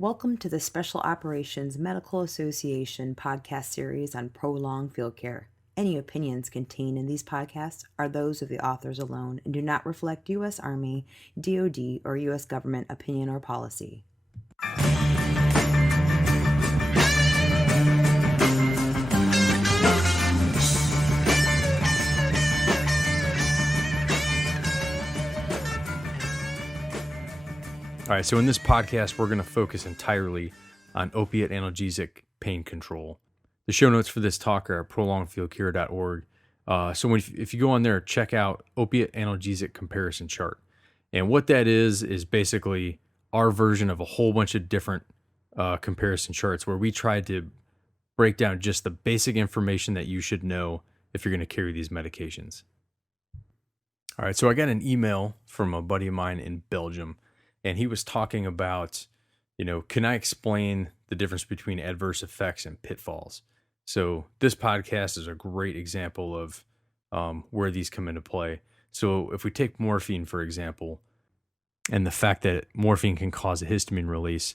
Welcome to the Special Operations Medical Association podcast series on prolonged field care. Any opinions contained in these podcasts are those of the authors alone and do not reflect U.S. Army, DoD, or U.S. government opinion or policy. All right, so in this podcast, we're going to focus entirely on opiate analgesic pain control. The show notes for this talk are at prolongedfieldcare.org. If you go on there, check out opiate analgesic comparison chart. And what that is basically our version of a whole bunch of different comparison charts where we tried to break down just the basic information that you should know if you're going to carry these medications. All right, so I got an email from a buddy of mine in Belgium. And he was talking about, can I explain the difference between adverse effects and pitfalls? So this podcast is a great example of where these come into play. So if we take morphine, for example, and the fact that morphine can cause a histamine release,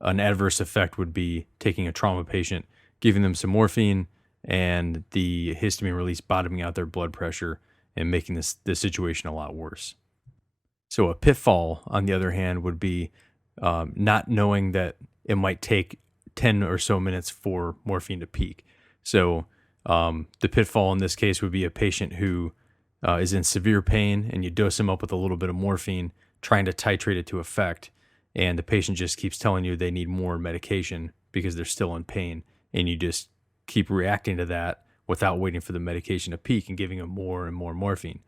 an adverse effect would be taking a trauma patient, giving them some morphine, and the histamine release bottoming out their blood pressure and making this situation a lot worse. So a pitfall, on the other hand, would be not knowing that it might take 10 or so minutes for morphine to peak. So the pitfall in this case would be a patient who is in severe pain and you dose them up with a little bit of morphine, trying to titrate it to effect, and the patient just keeps telling you they need more medication because they're still in pain, and you just keep reacting to that without waiting for the medication to peak and giving them more and more morphine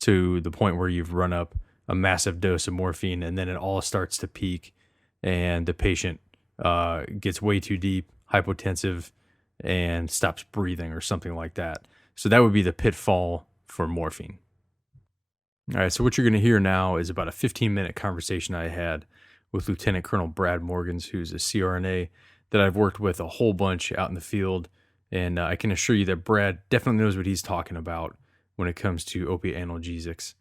to the point where you've run up a massive dose of morphine, and then it all starts to peak, and the patient gets way too deep, hypotensive, and stops breathing or something like that. So that would be the pitfall for morphine. All right, so what you're going to hear now is about a 15-minute conversation I had with Lieutenant Colonel Brad Morgans, who's a CRNA that I've worked with a whole bunch out in the field, and I can assure you that Brad definitely knows what he's talking about when it comes to opiate analgesics.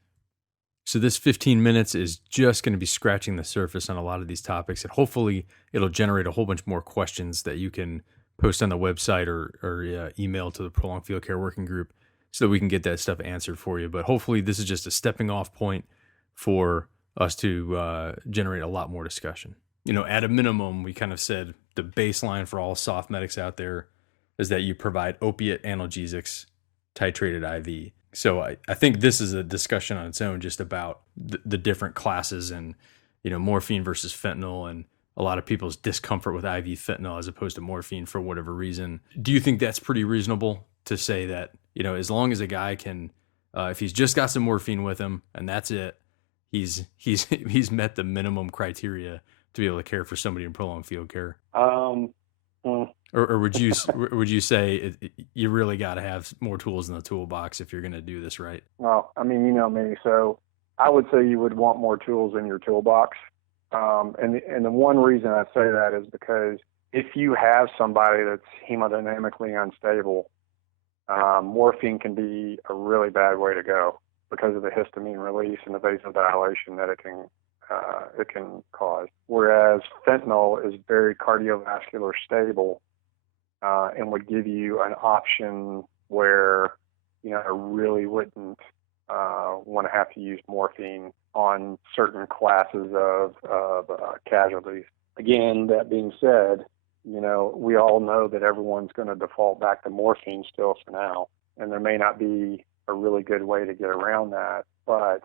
So this 15 minutes is just going to be scratching the surface on a lot of these topics, and hopefully it'll generate a whole bunch more questions that you can post on the website or email to the Prolonged Field Care Working Group so that we can get that stuff answered for you. But hopefully this is just a stepping off point for us to generate a lot more discussion. At a minimum, we kind of said the baseline for all soft medics out there is that you provide opiate analgesics titrated IV. So I think this is a discussion on its own just about the different classes and, morphine versus fentanyl and a lot of people's discomfort with IV fentanyl as opposed to morphine for whatever reason. Do you think that's pretty reasonable to say that, as long as a guy can, if he's just got some morphine with him and that's it, he's met the minimum criteria to be able to care for somebody in prolonged field care? Or would you say you really got to have more tools in the toolbox if you're going to do this right? Well, you know me, so I would say you would want more tools in your toolbox. And the one reason I say that is because if you have somebody that's hemodynamically unstable, morphine can be a really bad way to go because of the histamine release and the vasodilation that it can cause. Whereas fentanyl is very cardiovascular stable. And would give you an option where, I really wouldn't want to have to use morphine on certain classes of casualties. Again, that being said, we all know that everyone's going to default back to morphine still for now, and there may not be a really good way to get around that, but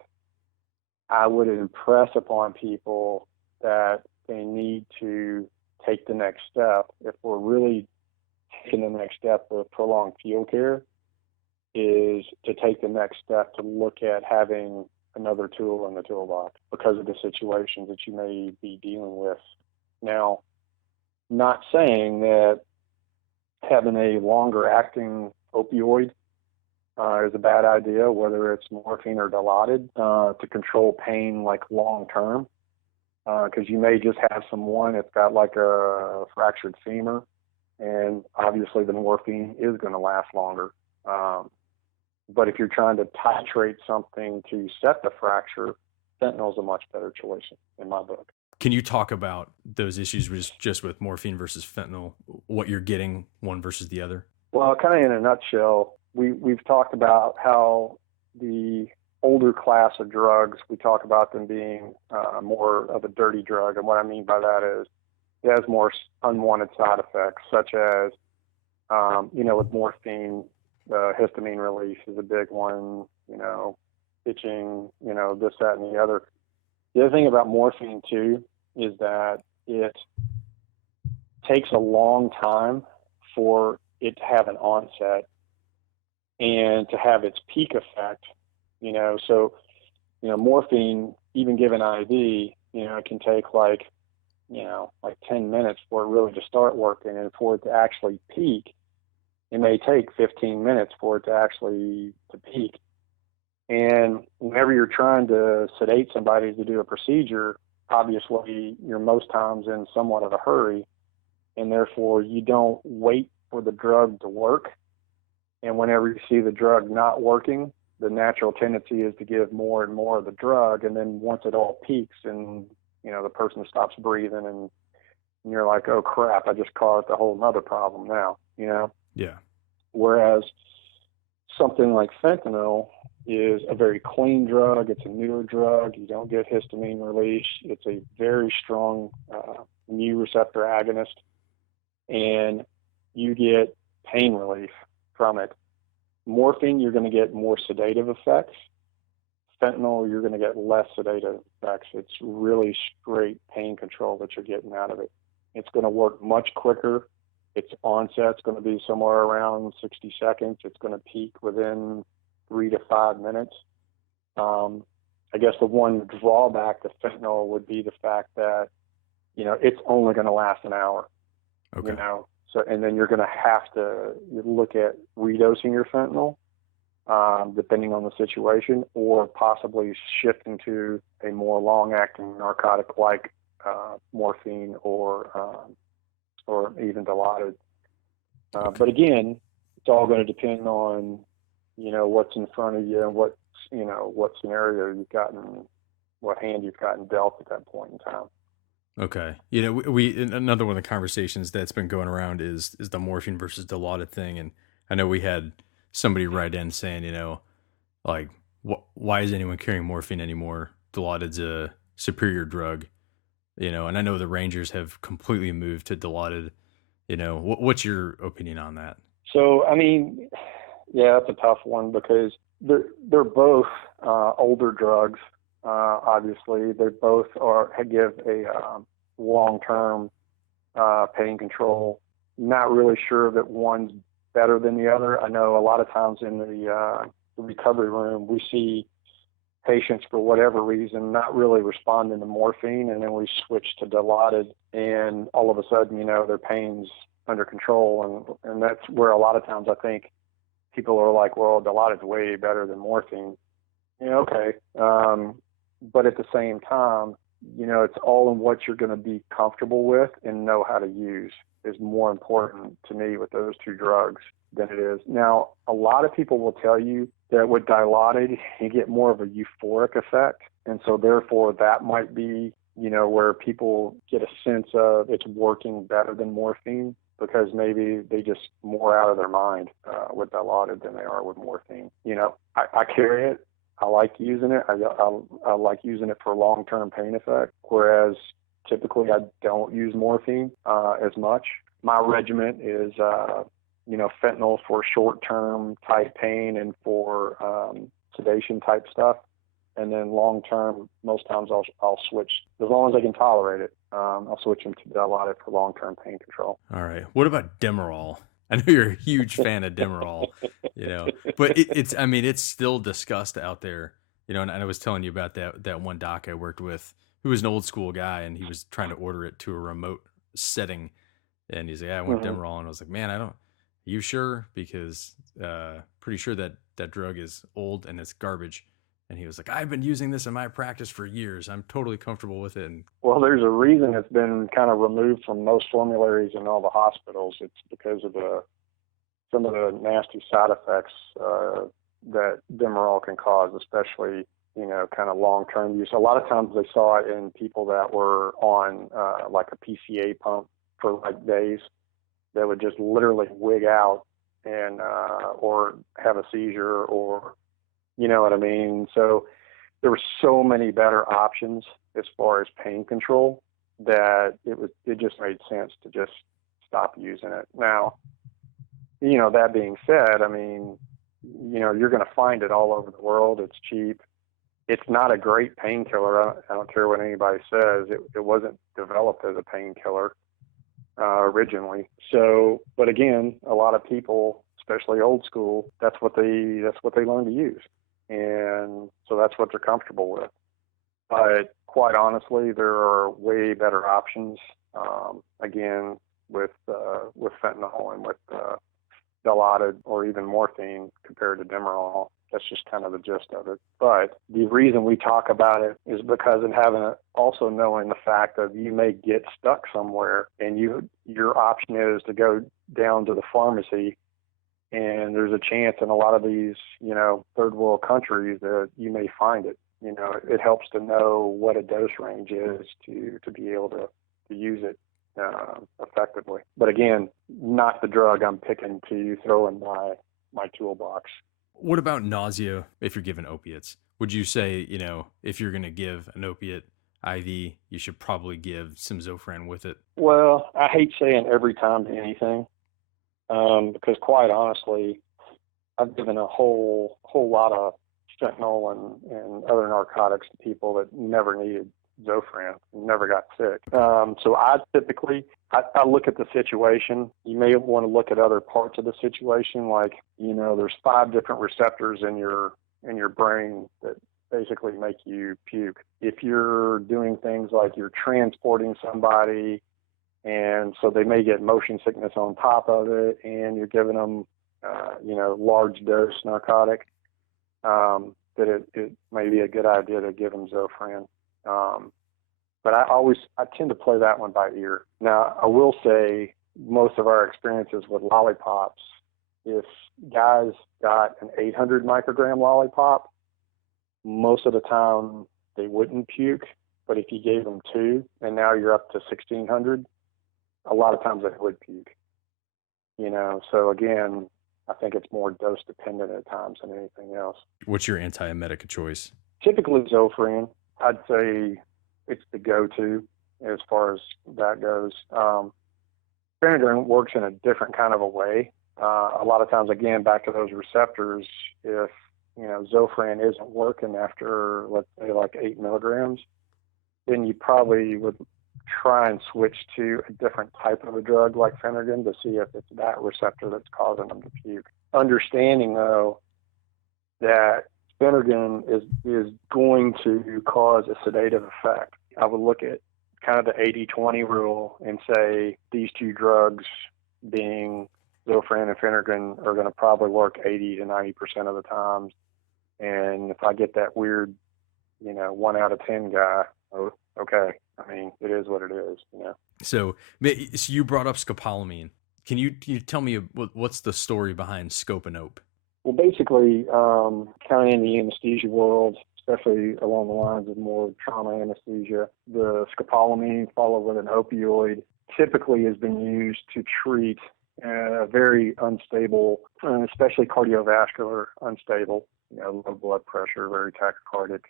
I would impress upon people that they need to take the next step. If we're really taking the next step with prolonged field care, is to take the next step to look at having another tool in the toolbox because of the situations that you may be dealing with. Now, not saying that having a longer acting opioid is a bad idea, whether it's morphine or Dilaudid, to control pain like long term, because you may just have someone that's got like a fractured femur, and obviously the morphine is going to last longer. But if you're trying to titrate something to set the fracture, fentanyl is a much better choice in my book. Can you talk about those issues just with morphine versus fentanyl, what you're getting one versus the other? Well, kind of in a nutshell, we've talked about how the older class of drugs, we talk about them being more of a dirty drug. And what I mean by that is it has more unwanted side effects, such as, with morphine, the histamine release is a big one, itching, this, that, and the other. The other thing about morphine, too, is that it takes a long time for it to have an onset and to have its peak effect, So, morphine, even given IV, it can take like 10 minutes for it really to start working. And for it to actually peak, it may take 15 minutes for it to actually to peak. And whenever you're trying to sedate somebody to do a procedure, obviously you're most times in somewhat of a hurry, and therefore you don't wait for the drug to work. And whenever you see the drug not working, the natural tendency is to give more and more of the drug. And then once it all peaks and, the person stops breathing and you're like, oh crap, I just caused a whole nother problem now, Yeah. Whereas something like fentanyl is a very clean drug. It's a newer drug. You don't get histamine release. It's a very strong mu receptor agonist, and you get pain relief from it. Morphine, you're going to get more sedative effects. Fentanyl, you're going to get less sedative effects. It's really straight pain control that you're getting out of it. It's going to work much quicker. Its onset's going to be somewhere around 60 seconds. It's going to peak within 3 to 5 minutes. I guess the one drawback to fentanyl would be the fact that, it's only going to last an hour. Okay. So, and then you're going to have to look at redosing your fentanyl, depending on the situation, or possibly shifting to a more long-acting narcotic like morphine or even Dilaudid. Okay. But again, it's all going to depend on, what's in front of you and what scenario you've gotten, what hand you've gotten dealt at that point in time. Okay. We another one of the conversations that's been going around is the morphine versus Dilaudid thing. And I know we had somebody write in saying, like, why is anyone carrying morphine anymore? Dilaudid's a superior drug, and I know the Rangers have completely moved to Dilaudid. What's your opinion on that? So, yeah, that's a tough one because they're both older drugs. Obviously, they both give a long-term pain control. Not really sure that one's better than the other. I know a lot of times in the recovery room, we see patients for whatever reason not really responding to morphine, and then we switch to Dilaudid, and all of a sudden, their pain's under control, and that's where a lot of times I think people are like, well, Dilaudid's way better than morphine. Okay. But at the same time, it's all in what you're going to be comfortable with and know how to use is more important to me with those two drugs than it is. Now, a lot of people will tell you that with Dilaudid, you get more of a euphoric effect. And so therefore that might be, where people get a sense of it's working better than morphine because maybe they just more out of their mind with Dilaudid than they are with morphine. I carry it. I like using it. I like using it for long-term pain effect, whereas typically I don't use morphine as much. My regimen is, fentanyl for short-term type pain and for sedation type stuff. And then long-term, most times I'll switch, as long as I can tolerate it, I'll switch them to Dilaudid for long-term pain control. All right. What about Demerol? I know you're a huge fan of Demerol, but it's still discussed out there, and I was telling you about that one doc I worked with who was an old school guy, and he was trying to order it to a remote setting, and he's like, I want Demerol, and I was like, man, are you sure? Because pretty sure that drug is old and it's garbage. And he was like, I've been using this in my practice for years. I'm totally comfortable with it. Well, there's a reason it's been kind of removed from most formularies in all the hospitals. It's because of some of the nasty side effects that Demerol can cause, especially kind of long-term use. A lot of times they saw it in people that were on like a PCA pump for like days that would just literally wig out and or have a seizure, or you know what I mean. So there were so many better options as far as pain control that it just made sense to just stop using it. Now, that being said, I mean, you're going to find it all over the world. It's cheap. It's not a great painkiller. I don't care what anybody says. It wasn't developed as a painkiller originally. So, but again, a lot of people, especially old school, that's what they learn to use, and so that's what they're comfortable with. But quite honestly, there are way better options. Again, with fentanyl and with Dilaudid or even morphine compared to Demerol. That's just kind of the gist of it. But the reason we talk about it is because of also knowing the fact that you may get stuck somewhere, and your option is to go down to the pharmacy, and there's a chance in a lot of these, third world countries that you may find it. It helps to know what a dose range is to be able to use it effectively. But again, not the drug I'm picking to throw in my toolbox. What about nausea if you're given opiates? Would you say, if you're going to give an opiate IV, you should probably give some Zofran with it? Well, I hate saying every time to anything, because quite honestly, I've given a whole lot of fentanyl and other narcotics to people that never needed Zofran, never got sick. So I typically look at the situation. You may want to look at other parts of the situation, like there's 5 different receptors in your brain that basically make you puke. If you're doing things like you're transporting somebody, and so they may get motion sickness on top of it, and you're giving them large dose narcotic, that it may be a good idea to give them Zofran. But I tend to play that one by ear. Now, I will say most of our experiences with lollipops, if guys got an 800 microgram lollipop, most of the time they wouldn't puke. But if you gave them 2 and now you're up to 1600, a lot of times they would puke. So again, I think it's more dose dependent at times than anything else. What's your antiemetic of choice? Typically Zofran. I'd say it's the go-to as far as that goes. Phenergan works in a different kind of a way. A lot of times, again, back to those receptors, if Zofran isn't working after, let's say, like 8 milligrams, then you probably would try and switch to a different type of a drug like Phenergan to see if it's that receptor that's causing them to puke. Understanding, though, that Phenergan is going to cause a sedative effect. I would look at kind of the 80-20 rule and say these 2 drugs, being Zofran and Phenergan, are going to probably work 80 to 90% of the times. And if I get that weird, 1 out of 10 guy, okay. I mean, it is what it is, So you brought up scopolamine. Can you tell me what's the story behind Scope and Ope? Well, basically, kind of in the anesthesia world, especially along the lines of more trauma anesthesia, the scopolamine followed with an opioid typically has been used to treat a very unstable, especially cardiovascular unstable, low blood pressure, very tachycardic.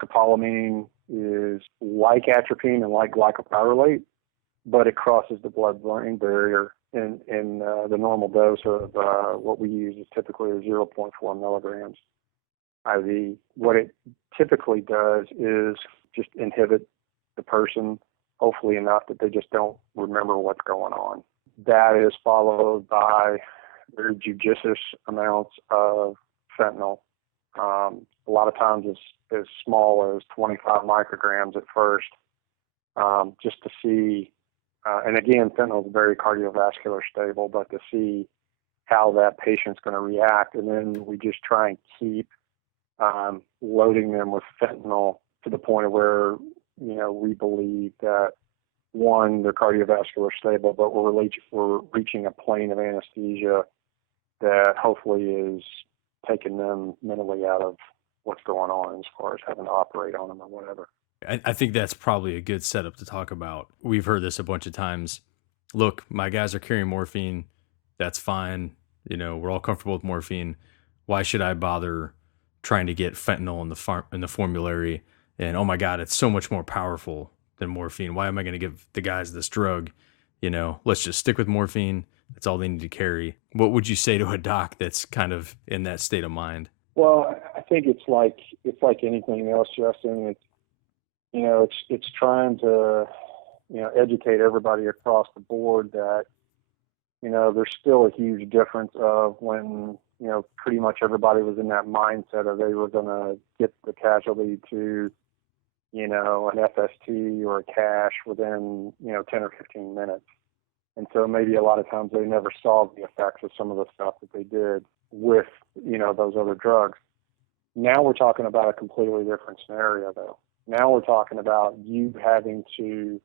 Scopolamine is like atropine and like glycopyrrolate, but it crosses the blood-brain barrier. In the normal dose of what we use is typically 0.4 milligrams IV. What it typically does is just inhibit the person, hopefully enough that they just don't remember what's going on. That is followed by very judicious amounts of fentanyl. A lot of times it's as small as 25 micrograms at first, just to see. And again, fentanyl is very cardiovascular stable, but to see how that patient's going to react. And then we just try and keep loading them with fentanyl to the point where, we believe that, one, they're cardiovascular stable, but we're reaching a plane of anesthesia that hopefully is taking them mentally out of what's going on as far as having to operate on them or whatever. I think that's probably a good setup to talk about. We've heard this a bunch of times. Look, my guys are carrying morphine. That's fine. We're all comfortable with morphine. Why should I bother trying to get fentanyl in the formulary? And oh my God, it's so much more powerful than morphine. Why am I going to give the guys this drug? Let's just stick with morphine. That's all they need to carry. What would you say to a doc that's kind of in that state of mind? Well, I think it's like anything else, Justin. It's trying to, educate everybody across the board that, there's still a huge difference of when, pretty much everybody was in that mindset of they were going to get the casualty to, an FST or a cash within, 10 or 15 minutes. And so maybe a lot of times they never saw the effects of some of the stuff that they did with, those other drugs. Now we're talking about a completely different scenario, though. Now we're talking about you having to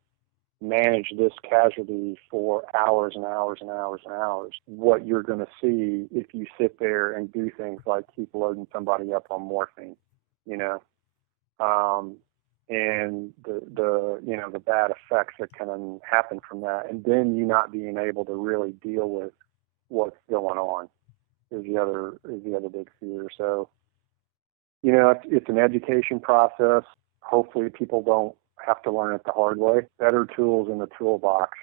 manage this casualty for hours and hours and hours and hours. What you're going to see if you sit there and do things like keep loading somebody up on morphine, and the bad effects that can happen from that, and then you not being able to really deal with what's going on is the other big fear. So, it's an education process. Hopefully people don't have to learn it the hard way. Better tools in the toolbox.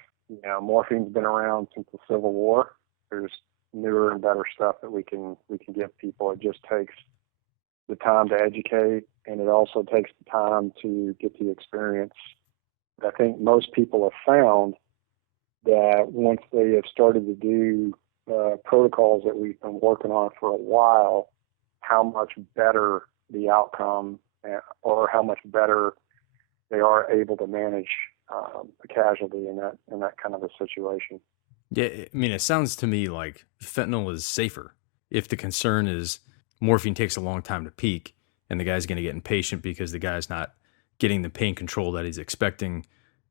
Morphine's been around since the Civil War. There's newer and better stuff that we can give people. It just takes the time to educate, and it also takes the time to get the experience. I think most people have found that once they have started to do protocols that we've been working on for a while, how much better the outcome or how much better they are able to manage a casualty in that kind of a situation. Yeah, I mean, it sounds to me like fentanyl is safer. If the concern is morphine takes a long time to peak and the guy's going to get impatient because the guy's not getting the pain control that he's expecting,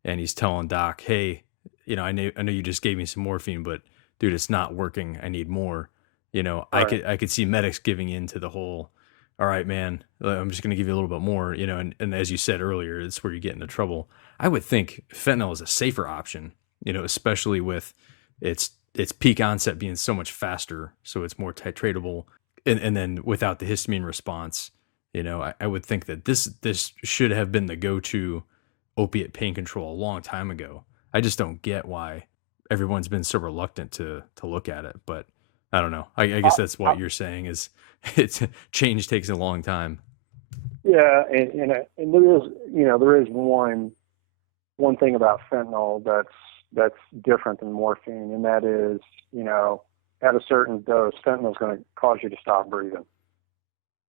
and he's telling doc, hey, I know you just gave me some morphine, but dude, it's not working. I need more. Right. I could see medics giving in to the whole, all right, man, I'm just going to give you a little bit more, and as you said earlier, it's where you get into trouble. I would think fentanyl is a safer option, especially with its peak onset being so much faster, so it's more titratable, and then without the histamine response, I would think that this should have been the go-to opiate pain control a long time ago. I just don't get why everyone's been so reluctant to look at it, but I don't know. I guess that's what you're saying is change takes a long time. Yeah, and there is one thing about fentanyl that's different than morphine, and that is, at a certain dose, fentanyl is going to cause you to stop breathing.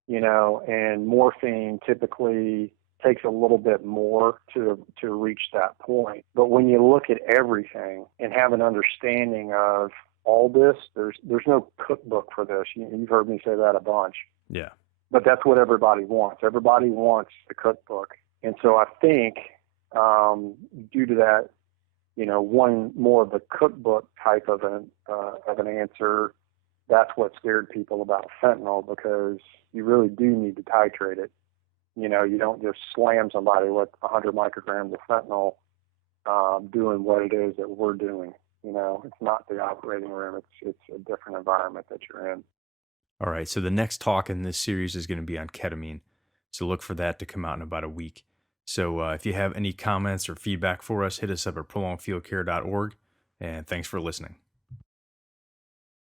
And morphine typically takes a little bit more to reach that point. But when you look at everything and have an understanding of all this, there's no cookbook for this. You've heard me say that a bunch. Yeah. But that's what everybody wants. Everybody wants the cookbook. And so I think due to that, one more of the cookbook type of an answer, that's what scared people about fentanyl, because you really do need to titrate it. You don't just slam somebody with 100 micrograms of fentanyl doing what it is that we're doing. It's not the operating room. It's a different environment that you're in. All right. So the next talk in this series is going to be on ketamine. So look for that to come out in about a week. So if you have any comments or feedback for us, hit us up at prolongedfieldcare.org. And thanks for listening.